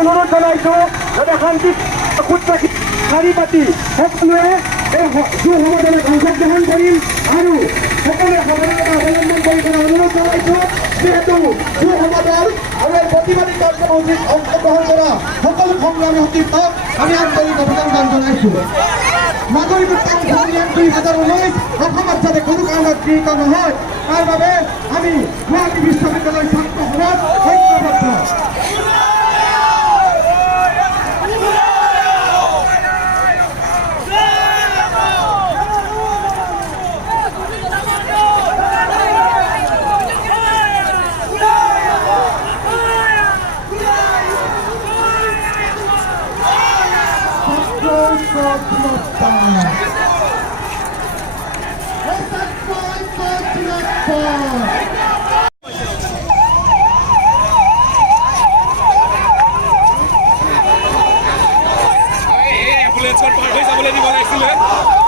অনুৰোধ জনাইছো যাতে শান্তিত খুঁত ৰাখি শাৰী পাতি সকলোৱে এই জুই সমাধানত অংশগ্ৰহণ কৰিম আৰু সকলোৱে সাৱধানতা অৱলম্বন কৰি অনুৰোধ জনাইছো যিহেতু জুই সমাধান আৰু এই প্ৰতিবাদী কাৰ্যসূচীত অংশগ্ৰহণ কৰা সকলো সংগ্ৰামী সতীৰ্থক আমি আন্তৰিক অভিনন্দন জনাইছো। নাগৰিকত্ব অধিনিয়ম 2019 অসমত যাতে কোনো কাৰণত গৃহীত নহয় তাৰ বাবে আমি গুৱাহাটী বিশ্ববিদ্যালয়ৰ ছাত্ৰ সমাজ ঐক্যবদ্ধ। এম্বুলেন্সৰ পাৰ হৈ যাবলৈ দিব লাগিছিলে।